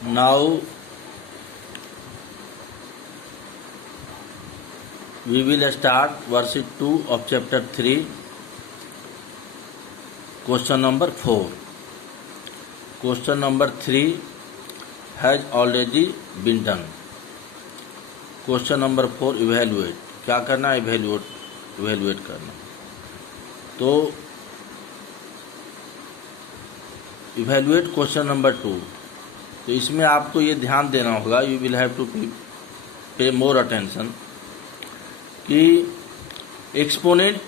Now we will start worksheet 2 of chapter 3, question number 4. Question number 3 has already been done. Question number 4 evaluate. क्या करना है? evaluate करना. तो evaluate question number 2. तो इसमें आपको ये ध्यान देना होगा, यू विल हैव टू पे मोर अटेंशन कि एक्सपोनेंट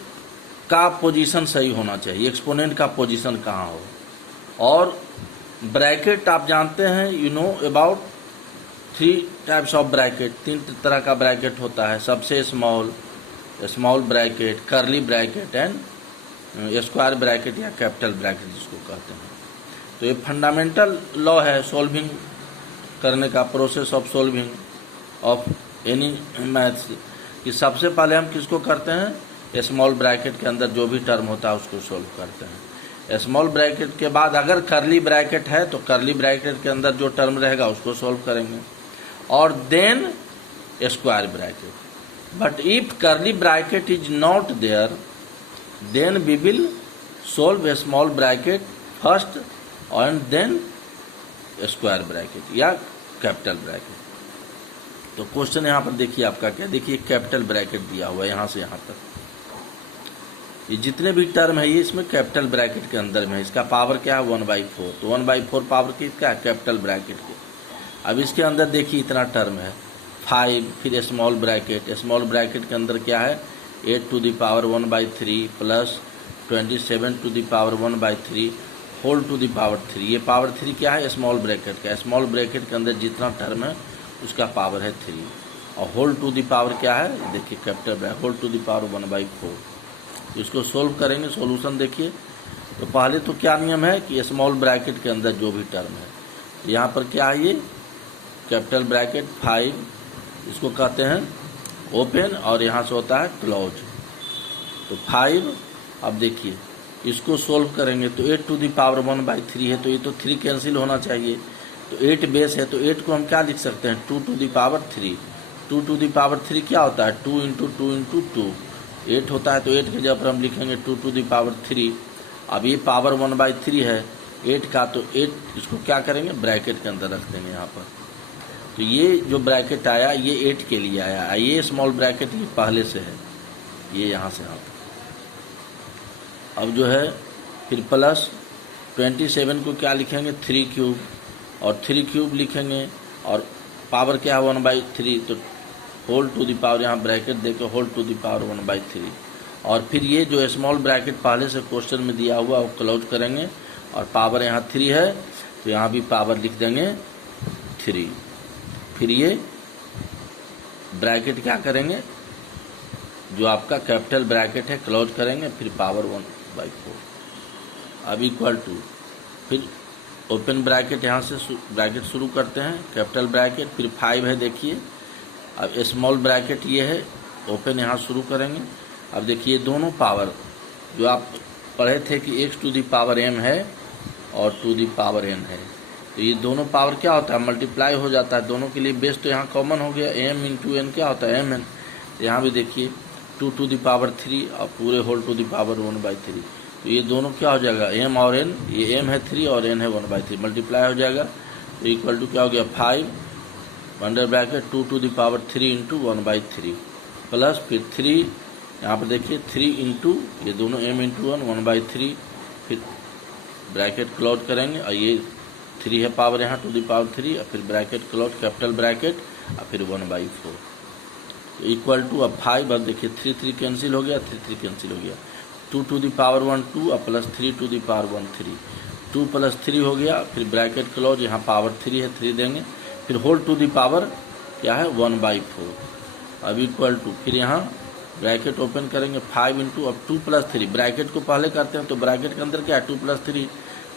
का पोजीशन सही होना चाहिए, एक्सपोनेंट का पोजीशन कहाँ हो। और ब्रैकेट आप जानते हैं, you know about 3 types of bracket, 3 तरह का ब्रैकेट होता है। सबसे स्मॉल ब्रैकेट, करली ब्रैकेट एंड स्क्वायर ब्रैकेट या कैपिटल ब्रैकेट जिसको कहते हैं। तो ये फंडामेंटल लॉ है सॉल्विंग करने का, process of solving of any maths, कि सबसे पहले हम किसको करते हैं? स्मॉल ब्रैकेट के अंदर जो भी टर्म होता है उसको सॉल्व करते हैं। स्मॉल ब्रैकेट के बाद अगर करली ब्रैकेट है तो करली ब्रैकेट के अंदर जो टर्म रहेगा उसको सॉल्व करेंगे, और then square bracket. But if curly bracket is not there then we will solve small bracket first and then square bracket या कैपिटल ब्रैकेट। तो क्वेश्चन यहाँ पर देखिए आपका क्या, देखिए कैपिटल ब्रैकेट दिया हुआ है यहाँ से यहाँ तक, ये जितने भी टर्म है ये इसमें कैपिटल ब्रैकेट के अंदर में है। इसका पावर क्या है? 1/4। तो 1/4 पावर किसका है? कैपिटल ब्रैकेट के। अब इसके अंदर देखिए इतना टर्म है 5, फिर स्मॉल ब्रैकेट के अंदर क्या है? 8 to the power 1/3 plus 27 to the power 1/3 whole to the power 3। ये पावर 3 क्या है? स्मॉल ब्रैकेट का। स्मॉल ब्रैकेट के अंदर जितना टर्म है उसका पावर है 3, और होल टू द पावर क्या है? देखिए capital bracket, whole to the power 1/4। तो इसको सोल्व करेंगे, सॉल्यूशन देखिए। तो पहले तो क्या नियम है कि स्मॉल ब्रैकेट के अंदर जो भी टर्म है, तो यहाँ पर क्या है? ये कैपिटल ब्रैकेट 5, इसको कहते हैं ओपन, और यहाँ से होता है क्लोज। तो 5, अब देखिए इसको सोल्व करेंगे तो 8 टू द पावर 1/3 है, तो ये तो 3 कैंसिल होना चाहिए। तो 8 बेस है, तो 8 को हम क्या लिख सकते हैं? 2 to the power 3। 2 to the power 3 क्या होता है? 2 इंटू 2 इंटू 2 8 होता है। तो 8 के जगह पर हम लिखेंगे 2 टू द पावर 3। अब ये पावर 1/3 है 8 का, तो 8 इसको क्या करेंगे? ब्रैकेट के अंदर रख देंगे यहाँ पर। तो ये जो ब्रैकेट आया ये 8 के लिए आया, ये स्मॉल ब्रैकेट ये पहले से है, ये यहाँ से आता। अब जो है फिर प्लस 27 को क्या लिखेंगे? 3 क्यूब, और 3 क्यूब लिखेंगे, और पावर क्या है? 1/3। तो होल टू द पावर, यहाँ ब्रैकेट देके होल टू द पावर 1/3। और फिर ये जो स्मॉल ब्रैकेट पहले से क्वेश्चन में दिया हुआ वो क्लोज करेंगे, और पावर यहाँ 3 है तो यहाँ भी पावर लिख देंगे 3। फिर ये ब्रैकेट क्या करेंगे? जो आपका कैपिटल ब्रैकेट है क्लोज करेंगे, फिर पावर 1/4। अब इक्वल टू, फिर ओपन ब्रैकेट, यहाँ से ब्रैकेट शुरू करते हैं, कैपिटल ब्रैकेट, फिर 5 है देखिए। अब स्मॉल ब्रैकेट ये है, ओपन यहाँ शुरू करेंगे। अब देखिए दोनों पावर जो आप पढ़े थे कि x to the power m है और टू द पावर n है, तो ये दोनों पावर क्या होता है? मल्टीप्लाई हो जाता है दोनों के लिए। बेस तो यहाँ कॉमन हो गया, m इंटू n क्या होता है? mn। यहाँ भी देखिए 2 टू द पावर 3 और पूरे होल टू द पावर 1/3। तो ये दोनों क्या हो जाएगा? m और n, ये m है 3 और n है 1/3, मल्टीप्लाई हो जाएगा। तो इक्वल टू क्या हो गया? 5 under bracket 2 to the power 3 into 1/3 plus फिर 3, यहाँ पर देखिए 3 इंटू ये दोनों m इंटू 1/3, फिर ब्रैकेट क्लोज करेंगे, और ये 3 है पावर यहाँ टू द पावर 3, और फिर ब्रैकेट क्लोज कैपिटल ब्रैकेट, और फिर 1/4। तो इक्वल टू अब 5, अब देखिए 3 कैंसिल हो गया, 3 कैंसिल हो गया। 2 टू द पावर 1 2 और प्लस 3 टू द पावर 1 3, 2 प्लस 3 हो गया। फिर ब्रैकेट क्लोज, यहाँ पावर 3 है 3 देंगे, फिर होल टू द पावर क्या है? 1/4। अब इक्वल टू, फिर यहाँ ब्रैकेट ओपन करेंगे 5 इंटू, अब 2 प्लस 3, ब्रैकेट को पहले करते हैं तो ब्रैकेट के अंदर क्या है? 2 प्लस 3,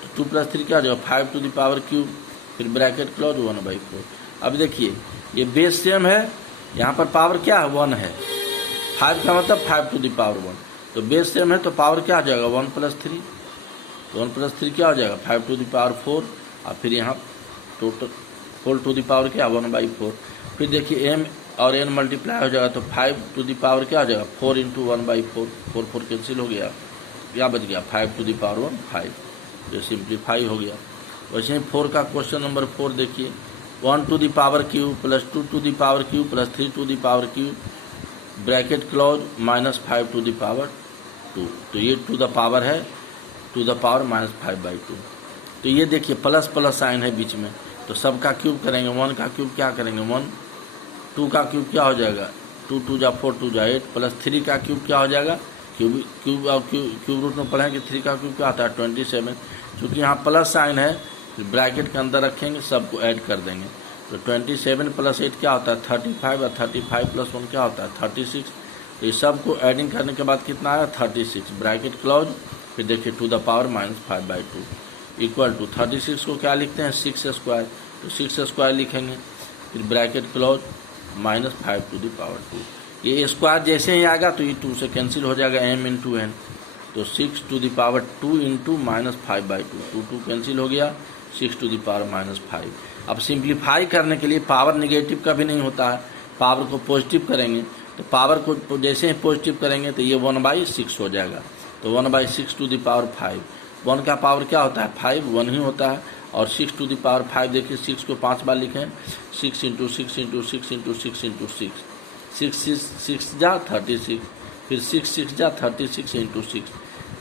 तो 2 प्लस 3 क्या हो जाएगा? 5 टू द पावर क्यूब, फिर ब्रैकेट क्लोज 1/4। अब देखिए ये बेस सेम है, यहाँ पर पावर क्या है? 1 है, 5 का मतलब 5 टू द पावर 1, तो बेस सेम है तो पावर क्या आ जाएगा? 1 प्लस 3, तो 1 प्लस 3 क्या हो जाएगा? 5 टू द पावर 4, और फिर यहाँ total whole to the power क्या 1/4। फिर देखिए m और n मल्टीप्लाई हो जाएगा तो 5 टू द पावर क्या हो जाएगा 4 इंटू 1/4, 4 4 कैंसिल हो गया, क्या बच गया 5 टू द पावर 1 5, ये सिंप्लीफाई हो गया। वैसे ही 4 का क्वेश्चन नंबर 4 देखिए 1 to the power cube plus 2 to the power cube plus 3 to the power cube bracket close minus 5 to the power 2, तो ये टू द पावर है टू द पावर -5/2। तो ये देखिए प्लस प्लस साइन है बीच में, तो सब का क्यूब करेंगे, 1 का क्यूब क्या करेंगे 1, 2 का क्यूब क्या हो जाएगा 2 2 जा 4 2 जा 8 प्लस 3 का क्यूब क्या हो जाएगा क्यूब और क्यूब रूट में पढ़ेंगे 3 का क्यूब क्या आता है 27। चूँकि यहाँ प्लस साइन है फिर ब्रैकेट के अंदर रखेंगे, सबको ऐड कर देंगे, तो 27 प्लस 8 क्या होता है 35 और 35 प्लस 1 क्या होता है 36। तो ये सबको एडिंग करने के बाद कितना आया 36 ब्रैकेट क्लोज, फिर देखिए to the power -5/2 equal to 36 को क्या लिखते हैं 6 स्क्वायर, तो 6 स्क्वायर लिखेंगे, फिर bracket close -5 to the power 2। ये स्क्वायर जैसे ही आएगा तो ये 2 से कैंसिल हो जाएगा m इंटू n, तो 6 to the power 2 into -5/2, 2 cancel हो गया 6 टू द पावर -5। अब सिंप्लीफाई करने के लिए पावर निगेटिव का भी नहीं होता है, पावर को पॉजिटिव करेंगे, तो पावर को जैसे ही पॉजिटिव करेंगे तो ये 1/6 हो जाएगा, तो 1/6 टू द पावर 5, 1 का पावर क्या होता है 5 1 ही होता है, और 6 टू द पावर 5 देखिए 6 को 5 बार लिखें 6 इंटू 6 इंटू 6 इंटू 6 इंटू 6 6 जा 36, फिर 6 जा 36 इंटू 6,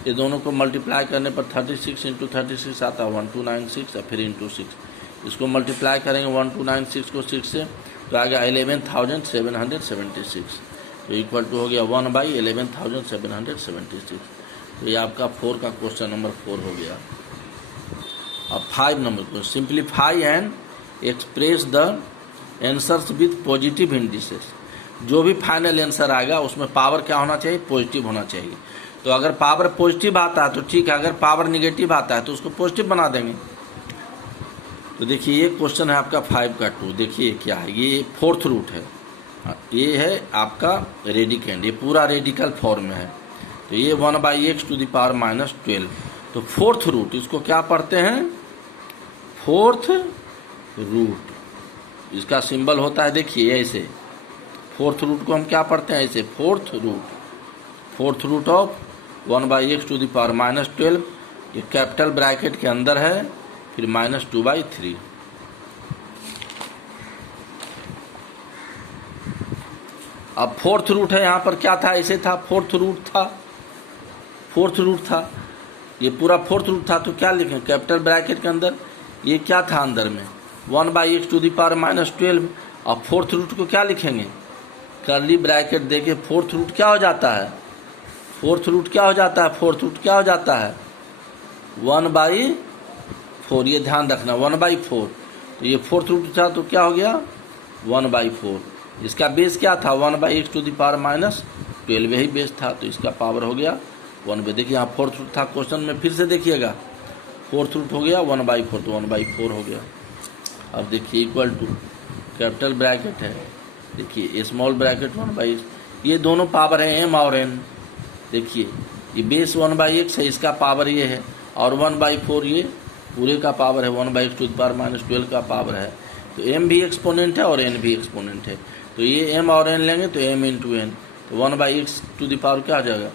ये दोनों को मल्टीप्लाई करने पर 36 इंटू 36 आता है 1296 और फिर इंटू 6, इसको मल्टीप्लाई करेंगे 1296 को 6 से तो आ गया 11,776, तो इक्वल टू हो गया 1/11,776। तो ये आपका 4 का क्वेश्चन नंबर 4 हो गया। अब 5 number question simplify and express the answers with positive indices. जो भी फाइनल आंसर आएगा उसमें पावर क्या होना चाहिए पॉजिटिव होना चाहिए, तो अगर पावर पॉजिटिव आता है तो ठीक है, अगर पावर निगेटिव आता है तो उसको पॉजिटिव बना देंगे। तो देखिए ये क्वेश्चन है आपका 5 का 2, देखिए क्या है, ये 4th रूट है, ये है आपका रेडिकेंड, ये पूरा रेडिकल फॉर्म में है, तो ये 1/x टू द पावर -12, तो 4th रूट इसको क्या पढ़ते हैं 4th रूट, इसका सिंबल होता है देखिए ऐसे, 4th रूट को हम क्या पढ़ते हैं ऐसे 4th root of 1/x to the power -12, ये कैपिटल ब्रैकेट के अंदर है, फिर -2/3। अब 4th रूट है, यहाँ पर क्या था ऐसे था 4th रूट था, ये पूरा 4th रूट था, तो क्या लिखें कैपिटल ब्रैकेट के अंदर, ये क्या था अंदर में 1/x टू द पावर -12, और 4th रूट को क्या लिखेंगे कर्ली ब्रैकेट देके 4th रूट क्या हो जाता है 4th रूट क्या हो जाता है 1/4, ये ध्यान रखना 1/4, तो ये 4th रूट था तो क्या हो गया 1/4, इसका बेस क्या था 1/x टू द पावर -12 यही बेस था, तो इसका पावर हो गया 1/, देखिए यहाँ 4th रूट था क्वेश्चन में, फिर से देखिएगा 4th रूट हो गया 1/4, तो 1/4 हो गया। अब देखिए इक्वल टू कैपिटल ब्रैकेट है, देखिए स्मॉल ब्रैकेट 1/, ये दोनों पावर है m और n, देखिए ये बेस 1/x है, इसका पावर ये है, और 1/4 ये पूरे का पावर है 1/x टू द पावर -12 का पावर है, तो m भी एक्सपोनेंट है और n भी एक्सपोनेंट है, तो ये m और n लेंगे तो m इंटू n, तो 1/x टू द पावर क्या आ जाएगा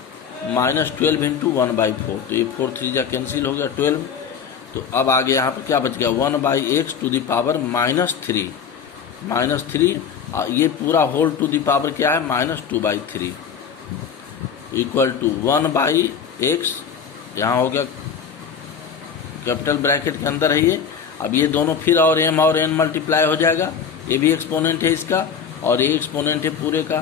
-12 इंटू 1/4, तो ये 4 3 जा कैंसिल हो गया 12, तो अब आगे यहाँ पर क्या बच गया 1/x टू द पावर -3, ये पूरा होल टू द पावर क्या है -2/3 इक्वल टू 1/x, यहाँ हो गया कैपिटल ब्रैकेट के अंदर है ये, अब ये दोनों फिर और m और n मल्टीप्लाई हो जाएगा, ये भी एक्सपोनेंट है इसका और ये एक्सपोनेंट है पूरे का,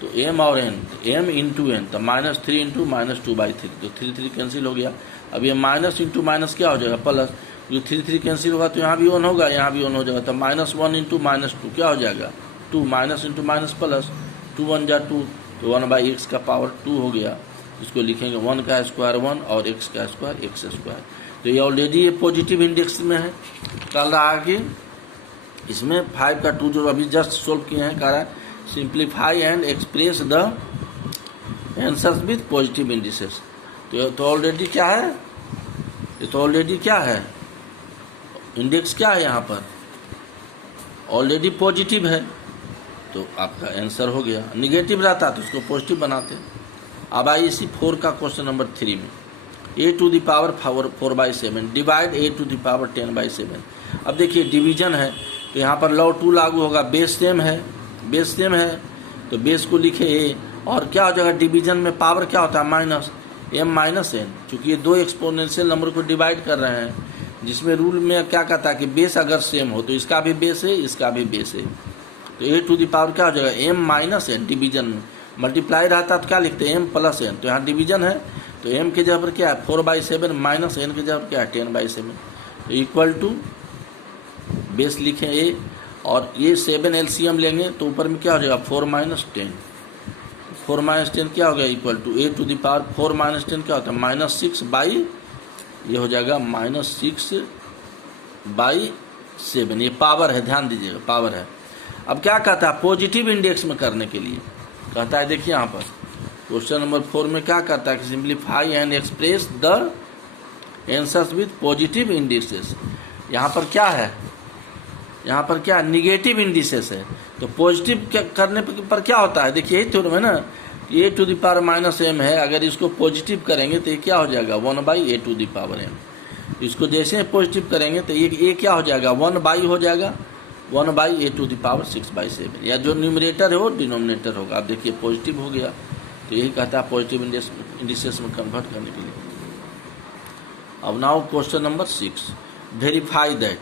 तो m और n m इंटू n, तो -3 इंटू -2/3, तो 3 3 कैंसिल हो गया, अब ये माइनस इंटू माइनस क्या हो जाएगा प्लस, जो 3 3 कैंसिल होगा तो यहाँ भी 1 होगा यहाँ भी 1 हो जाएगा, तो -1 इंटू -2 क्या हो जाएगा 2, माइनस इंटू माइनस प्लस, 2 1 जा 2, तो 1/x का पावर 2 हो गया, इसको लिखेंगे 1 का स्क्वायर 1 और x का स्क्वायर x स्क्वायर, तो ये ऑलरेडी ये पॉजिटिव इंडेक्स में है। कल रहा कि इसमें 5 का 2 जो अभी जस्ट सोल्व किए हैं, कह रहा है simplify and express the answers with positive indices, तो ऑलरेडी क्या है, ये तो ऑलरेडी क्या है इंडेक्स क्या है यहाँ पर ऑलरेडी पॉजिटिव है तो आपका आंसर हो गया। निगेटिव रहता तो उसको पॉजिटिव बनाते। अब आइए इसी 4 का क्वेश्चन नंबर 3 में a to the power 4/7 divide a to the power 10/7। अब देखिए डिवीजन है तो यहाँ पर लॉ 2 लागू होगा। बेस सेम है तो बेस को लिखे a, और क्या हो जाएगा डिवीजन में पावर क्या होता है माइनस m-n, चूँकि ये दो एक्सपोनेंशियल नंबर को डिवाइड कर रहे हैं, जिसमें रूल में क्या कहता है कि बेस अगर सेम हो तो इसका भी बेस है इसका भी बेस है, तो a टू द पावर क्या हो जाएगा m-n। डिवीजन में मल्टीप्लाई रहता तो क्या लिखते हैं m+n, तो यहाँ डिवीजन है तो m के जगह पर क्या है 4/7 माइनस n के जगह पर क्या है 10/7, तो इक्वल टू बेस लिखें a, और ये 7 LCM लेंगे तो ऊपर में क्या हो जाएगा 4 - 10, 4 - 10 क्या हो गया equal to a to the power 4 - 10 क्या होता है -6 बाई, ये हो जाएगा -6/7। ये पावर है, ध्यान दीजिएगा पावर है। अब क्या कहता है पॉजिटिव इंडेक्स में करने के लिए कहता है, देखिए यहाँ पर क्वेश्चन नंबर 4 में क्या करता है कि simplify and express the answers with positive indices. यहाँ पर क्या है, यहाँ पर क्या निगेटिव इंडिसेस है, तो पॉजिटिव करने पर क्या होता है, देखिए यही थ्योरम है ना, a to the power -m है, अगर इसको पॉजिटिव करेंगे तो ये क्या हो जाएगा 1/a to the power m। इसको जैसे पॉजिटिव करेंगे तो ये क्या हो जाएगा 1/, हो जाएगा 1/a टू द पावर 6/7, या जो न्यूमरेटर है वो डिनोमिनेटर होगा। आप देखिए पॉजिटिव हो गया, तो यही कहता है पॉजिटिव इंडिसेस में कन्वर्ट करने के लिए। अब now question number 6 verify that.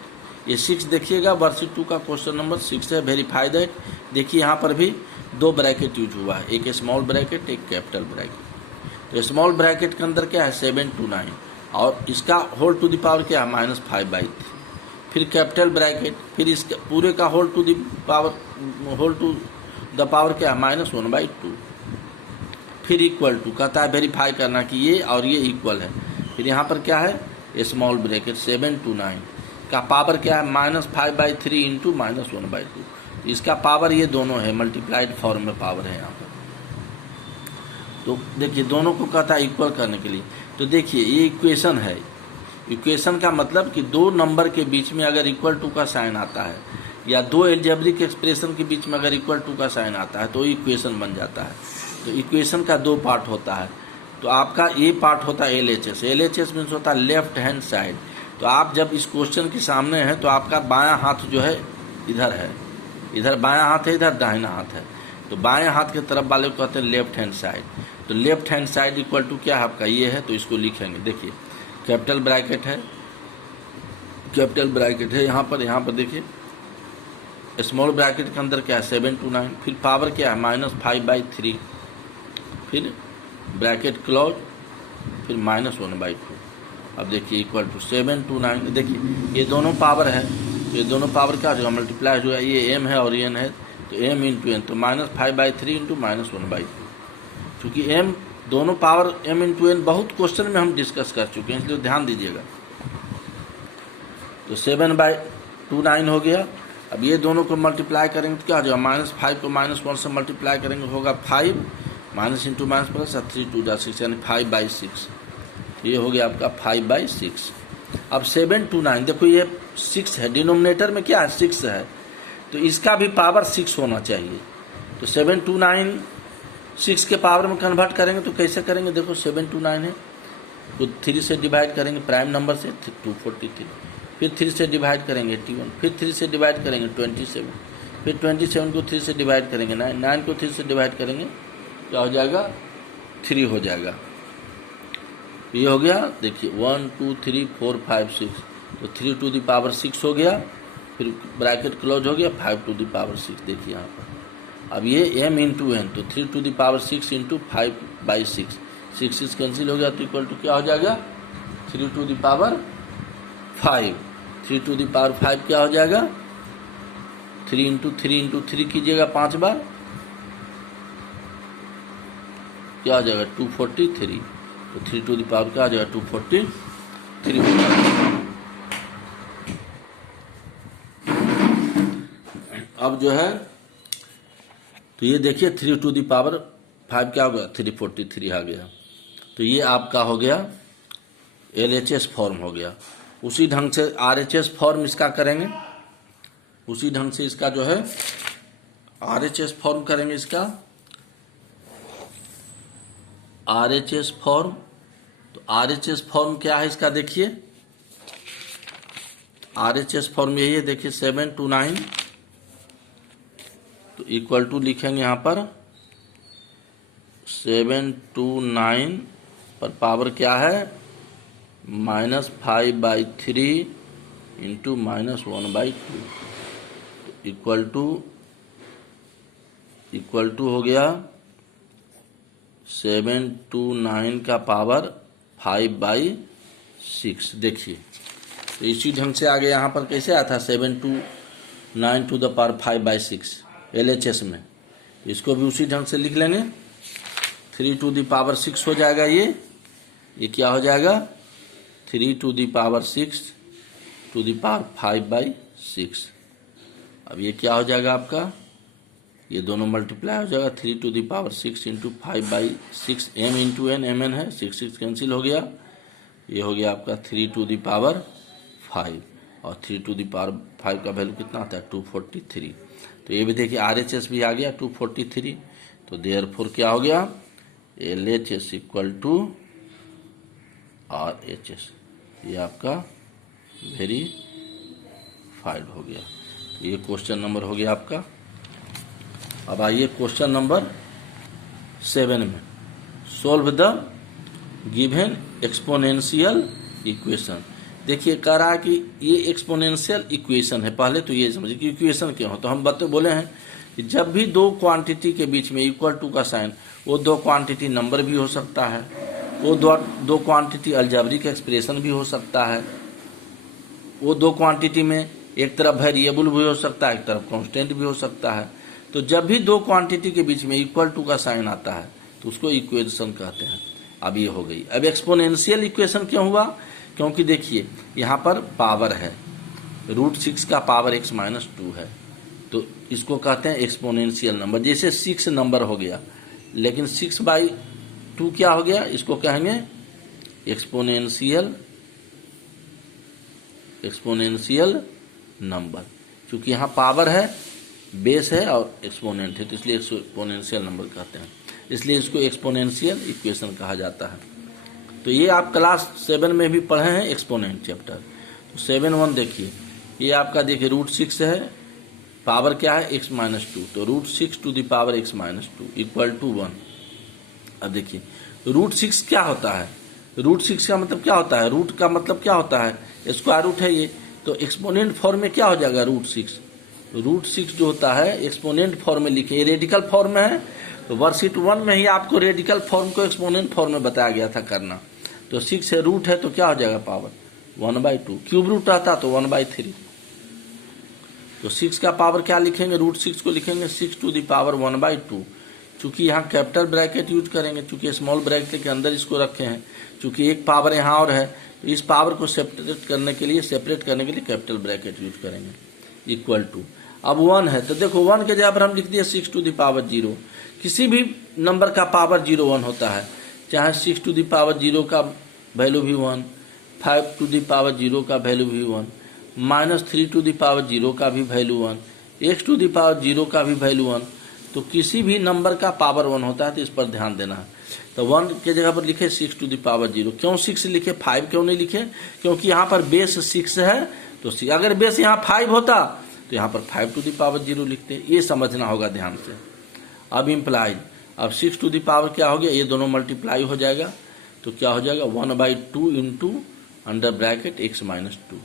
ये 6 देखिएगा वर्कशीट 2 का क्वेश्चन नंबर 6 है, वेरीफाई दैट। देखिए यहाँ पर भी 2 ब्रैकेट यूज हुआ है, एक स्मॉल ब्रैकेट एक कैपिटल ब्रैकेट। तो स्मॉल ब्रैकेट के अंदर क्या है 7 to 9, और इसका होल टू द पावर क्या है -5/3, फिर कैपिटल ब्रैकेट, फिर इसके पूरे का होल टू द पावर क्या है -1/2, फिर इक्वल टू कहता है वेरीफाई करना कि ये और ये इक्वल है। फिर यहाँ पर क्या है स्मॉल ब्रैकेट 7 to 9 का पावर क्या है -5/3 इंटू -1/2, इसका पावर ये दोनों है, मल्टीप्लाइड फॉर्म में पावर है यहाँ पर। तो देखिए दोनों को कहता है इक्वल करने के लिए, तो देखिए ये इक्वेशन है। इक्वेशन का मतलब कि दो नंबर के बीच में अगर इक्वल टू का साइन आता है, या दो एल्जेब्रिक एक्सप्रेशन के बीच में अगर इक्वल टू का साइन आता है तो इक्वेशन बन जाता है। तो इक्वेशन का 2 पार्ट होता है, तो आपका ये पार्ट होता है LHS मीन्स होता है लेफ्ट हैंड साइड। तो आप जब इस क्वेश्चन के सामने हैं तो आपका बायां हाथ जो है इधर है, इधर बायां हाथ है, इधर दाहिना हाथ है, तो बाएं हाथ के तरफ वाले को कहते हैं लेफ्ट हैंड साइड। तो left hand side equal to क्या है आपका ये है, तो इसको लिखेंगे। देखिए कैपिटल ब्रैकेट है यहाँ पर देखिए स्मॉल ब्रैकेट के अंदर क्या है 7 to 9, फिर पावर क्या है -5/3, फिर ब्रैकेट क्लोज, फिर -1/2। अब देखिए इक्वल टू 7 to 9। देखिए ये दोनों पावर है, ये दोनों पावर क्या हो जाएगा मल्टीप्लाई जो है, ये m है और ये n है, तो m × n, तो -5/3 इंटू -1/2। चूँकि m दोनों पावर m × n बहुत क्वेश्चन में हम डिस्कस कर चुके हैं, इसलिए ध्यान दीजिएगा। तो 7/2 9 हो गया। अब ये दोनों को मल्टीप्लाई करेंगे तो क्या हो जाएगा -5 को -1 से मल्टीप्लाई करेंगे होगा 5, माइनस इंटू माइनस प्लस 3 2 6 यानी 5/6। ये हो गया आपका 5/6। अब 7 to 9 देखो ये 6 है, डिनोमिनेटर में क्या है 6 है, तो इसका भी पावर 6 होना चाहिए। तो 7 to 9 6 के पावर में कन्वर्ट करेंगे तो कैसे करेंगे, देखो 7 to 9 है तो 3 से डिवाइड करेंगे प्राइम नंबर से 243, फिर 3 से डिवाइड करेंगे 81, फिर 3 से डिवाइड करेंगे 27, फिर 27 को 3 से डिवाइड करेंगे 9, 9 को 3 से डिवाइड करेंगे क्या हो जाएगा 3 हो जाएगा। ये हो गया। देखिए 1 2 3 4 5 6, तो 3 to the power 6 हो गया, फिर ब्रैकेट क्लोज हो गया 5 to the power 6। देखिए यहाँ पर अब ये m × n, तो 3 to the power 6 × 5/6, 6 कैंसिल हो गया तो इक्वल टू क्या हो जाएगा 3 to the power 5। 3 to the power 5 क्या हो जाएगा 3 × 3 × 3 कीजिएगा 5 बार, क्या हो जाएगा 243, तो 3 to the power क्या आ जाएगा 243 हो जाएगा। अब जो है तो ये देखिए 3 to the power 5 क्या हो गया 343 आ गया। तो ये आपका हो गया LHS फॉर्म हो गया। उसी ढंग से RHS फॉर्म इसका करेंगे, उसी ढंग से इसका जो है RHS फॉर्म करेंगे। इसका RHS फॉर्म, तो RHS फॉर्म क्या है इसका देखिए, RHS फॉर्म यही है, देखिए 7 to 9, तो इक्वल टू लिखेंगे यहाँ पर 7 to 9 पर पावर क्या है -5/3 इंटू -1/2, इक्वल टू हो गया 7 to 9 का पावर 5/6। देखिए तो इसी ढंग से आगे यहाँ पर कैसे आया था 7 to 9 to the power 5/6 LHS में, इसको भी उसी ढंग से लिख लेंगे। 3 to the पावर 6 हो जाएगा, ये क्या हो जाएगा 3 to the power 6 to the power 5/6। अब ये क्या हो जाएगा आपका, ये दोनों मल्टीप्लाई हो जाएगा 3 to the power 6 into 5/6, m into n, mn है, 6 कैंसिल हो गया, ये हो गया आपका 3 to the पावर 5, और 3 to the पावर 5 का वैल्यू कितना आता है 243। तो ये भी देखिए RHS भी आ गया 243, तो देयरफॉर क्या हो गया LHS इक्वल टू RHS, ये आपका वेरीफाइड हो गया। तो ये क्वेश्चन नंबर हो गया आपका। अब आइए क्वेश्चन नंबर 7 में, solve the given exponential equation. देखिए कह रहा है कि ये एक्सपोनेंशियल इक्वेशन है, पहले तो ये समझिए कि इक्वेशन क्या हो, तो हम बोले हैं कि जब भी दो क्वांटिटी के बीच में इक्वल टू का साइन, वो दो क्वांटिटी नंबर भी हो सकता है, वो दो क्वांटिटी अलजेब्रिक एक्सप्रेशन भी हो सकता है, वो दो क्वांटिटी में एक तरफ वेरिएबल भी हो सकता है, एक तरफ कांस्टेंट भी हो सकता है। तो जब भी दो क्वांटिटी के बीच में इक्वल टू का साइन आता है तो उसको इक्वेशन कहते हैं। अब ये हो गई। अब एक्सपोनेंशियल इक्वेशन क्यों हुआ, क्योंकि देखिए यहाँ पर पावर है, √6 का पावर x-2 है, तो इसको कहते हैं एक्सपोनेंशियल नंबर। जैसे 6 नंबर हो गया, लेकिन 6/2 क्या हो गया, इसको कहेंगे एक्सपोनेंशियल नंबर। क्योंकि यहाँ पावर है, बेस है और एक्सपोनेंट है, तो इसलिए एक्सपोनेंशियल नंबर कहते हैं, इसलिए इसको एक्सपोनेंशियल इक्वेशन कहा जाता है। तो ये आप क्लास 7 में भी पढ़े हैं एक्सपोनेंट चैप्टर। तो 7(1) देखिए, ये आपका देखिए √6 है, पावर क्या है x-2, तो √6 to the power x-2 equal to 1। अब देखिए √6 क्या होता है, √6 का मतलब क्या होता है, रूट का मतलब क्या होता है, स्क्वायर रूट है ये, तो एक्सपोनेंट फॉर्म में क्या हो जाएगा √6 जो होता है एक्सपोनेंट फॉर्म में लिखे, ये रेडिकल फॉर्म में है, तो वर्कशीट 1 में ही आपको रेडिकल फॉर्म को एक्सपोनेंट फॉर्म में बताया गया था करना। तो 6 है, रूट है, तो क्या हो जाएगा पावर 1/2, क्यूब रूट रहता तो 1/3। तो 6 का पावर क्या लिखेंगे, √6 को लिखेंगे 6 to the पावर 1/2। चूंकि यहाँ कैपिटल ब्रैकेट यूज करेंगे, चूंकि स्मॉल ब्रैकेट के अंदर इसको रखे हैं, चूंकि एक पावर यहाँ और है, तो इस पावर को सेपरेट करने के लिए कैपिटल ब्रैकेट यूज करेंगे, इक्वल टू। अब 1 है, तो देखो 1 के जगह पर हम लिख दिए 6 to the पावर 0। किसी भी नंबर का पावर 0 1 होता है, चाहे 6 to the पावर 0 का वैल्यू भी 1, 5 to the पावर 0 का वैल्यू भी 1, -3 to the पावर 0 का भी value 1, x to the power 0 का भी वैल्यू 1। तो किसी भी नंबर का पावर 1 होता है, तो इस पर ध्यान देना है। तो 1 के जगह पर लिखे 6 to the पावर 0। क्यों 6 लिखे, 5 क्यों नहीं लिखे, क्योंकि यहाँ पर बेस 6 है, तो अगर बेस यहाँ 5 होता तो यहाँ पर 5 to the पावर 0 लिखते, ये समझना होगा ध्यान से। अब इम्प्लाइज, अब 6 to the पावर क्या हो गया, ये दोनों मल्टीप्लाई हो जाएगा, तो क्या हो जाएगा 1/2 इंटू अंडर ब्रैकेट x-2।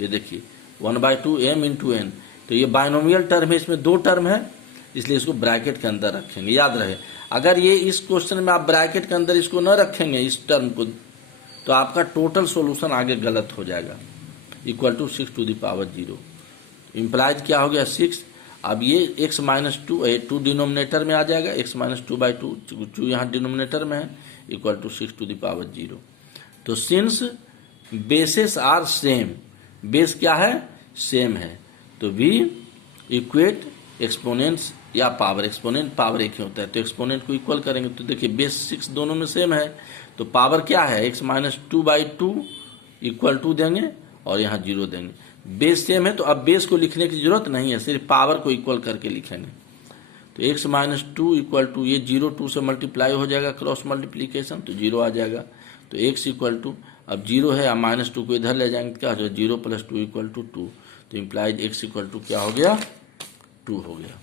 ये देखिए 1/2 m इंटू n, तो ये बाइनोमियल टर्म है, इसमें 2 टर्म है, इसलिए इसको ब्रैकेट के अंदर रखेंगे। याद रहे, अगर ये इस क्वेश्चन में आप ब्रैकेट के अंदर इसको न रखेंगे इस टर्म को, तो आपका टोटल सॉल्यूशन आगे गलत हो जाएगा। Equal to 6 to the power 0, implies क्या हो गया 6। अब ये x-2 2 डिनोमिनेटर में आ जाएगा, x-2/2 2 यहाँ डिनोमिनेटर में है, equal to 6 to the power 0। तो since bases are same, base क्या है सेम है, तो वी इक्वेट एक्सपोनेंट्स या पावर, एक्सपोनेंट पावर एक ही होता है, तो एक्सपोनेंट को इक्वल करेंगे। तो देखिए बेस 6 दोनों में सेम है, तो पावर क्या है x-2/2 इक्वल टू देंगे और यहाँ 0 देंगे। बेस सेम है तो अब बेस को लिखने की जरूरत नहीं है, सिर्फ पावर को इक्वल करके लिखेंगे। तो x माइनस 2 इक्वल टू ये 0 2 से मल्टीप्लाई हो जाएगा, क्रॉस मल्टीप्लीकेशन, तो 0 आ जाएगा। तो x इक्वल टू अब 0 है, अब माइनस 2 को इधर ले जाएंगे, क्या हो जाएगा 0 प्लस 2 इक्वल टू 2। तो इम्प्लाइड x इक्वल टू क्या हो गया 2 हो गया।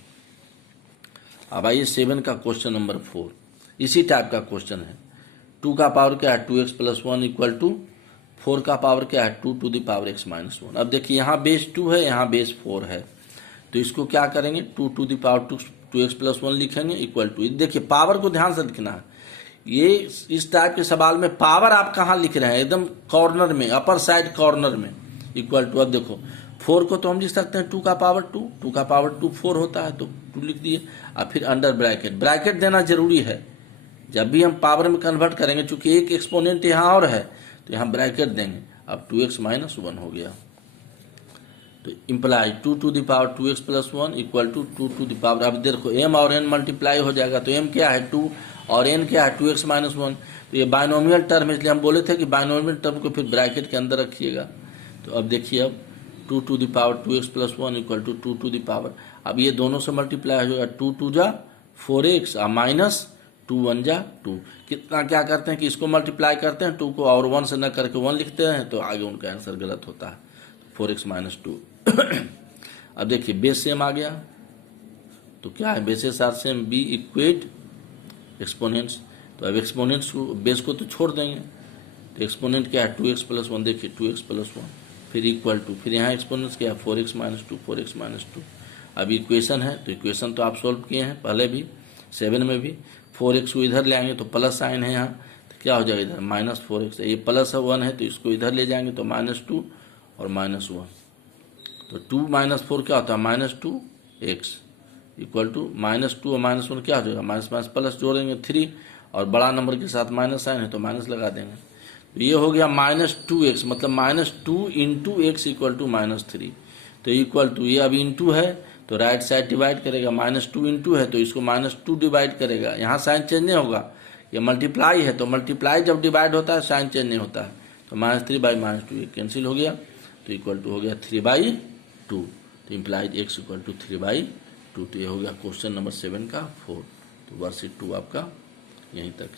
अब आइए 7 का क्वेश्चन नंबर 4, इसी टाइप का क्वेश्चन है। 2 का पावर क्या है 2x प्लस 1 इक्वल टू 4 का पावर क्या है 2 to the power x minus 1। अब देखिए यहाँ बेस 2 है, यहाँ बेस 4 है, तो इसको क्या करेंगे 2 to the power 2x plus 1 लिखेंगे इक्वल टू। देखिए पावर को ध्यान से लिखना है, ये इस टाइप के सवाल में पावर आप कहाँ लिख रहे हैं, एकदम कॉर्नर में, अपर साइड कॉर्नर में इक्वल टू। अब देखो 4 को तो हम लिख सकते हैं 2 का पावर 2 का पावर 2 4 होता है, तो 2 लिख दिए। अब फिर अंडर ब्रैकेट देना जरूरी है जब भी हम पावर में कन्वर्ट करेंगे, चूंकि एक एक्सपोनेंट यहाँ और है तो यहाँ ब्रैकेट देंगे। अब 2x माइनस 1 हो गया, तो imply 2 to the power 2x plus 1 equal to 2 to the power. अब देखो m और n मल्टीप्लाई हो जाएगा, तो m क्या है 2 और n क्या है 2x माइनस 1। तो ये बाइनोमियल टर्म है, इसलिए हम बोले थे कि बाइनोमियल टर्म को फिर ब्रैकेट के अंदर रखिएगा। तो अब देखिए अब 2 to the power 2x plus 1 equal to 2 to the power, अब ये दोनों से मल्टीप्लाई हो जाएगा 2 2 जा 4x और माइनस 2 1 जा 2। कितना क्या करते हैं कि इसको मल्टीप्लाई करते हैं 2 को और 1 से न करके 1 लिखते हैं, तो आगे उनका आंसर गलत होता है, 4x माइनस 2। अब देखिए बेस सेम आ गया, तो क्या है bases are same, we equate exponents. तो अब एक्सपोनेंट्स को बेस को तो छोड़ देंगे, तो एक्सपोनेंट क्या है 2x प्लस 1, देखिए 2x प्लस 1 फिर इक्वल टू, फिर यहाँ एक्सपोनेंट्स क्या है 4x माइनस 2 4x माइनस 2। अब इक्वेशन है, तो इक्वेशन तो आप सॉल्व किए हैं पहले भी 7 में भी। 4x को इधर ले आएंगे तो प्लस साइन है यहाँ, तो क्या हो जाएगा इधर माइनस 4x, ये प्लस 1 है तो इसको इधर ले जाएंगे तो माइनस 2 और माइनस 1। तो 2 माइनस 4 क्या होता है minus 2x equal to minus 2 और माइनस 1 क्या हो जाएगा माइनस माइनस प्लस जोड़ेंगे 3, और बड़ा नंबर के साथ माइनस साइन है तो माइनस लगा देंगे। तो ये हो गया माइनस 2x, मतलब minus 2 into x equal to minus 3। तो इक्वल टू ये अब इंटू है तो राइट साइड डिवाइड करेगा, माइनस 2 इंटू है तो इसको माइनस 2 डिवाइड करेगा, यहाँ साइन चेंज नहीं होगा, ये मल्टीप्लाई है तो मल्टीप्लाई जब डिवाइड होता है साइन चेंज नहीं होता है, तो माइनस 3 बाई माइनस 2 ये कैंसिल हो गया, तो इक्वल टू हो गया 3/2। तो इम्प्लाइड x इक्वल टू 3/2। तो ये हो गया क्वेश्चन नंबर 7 का 4। तो वर्कशीट 2 आपका यहीं तक।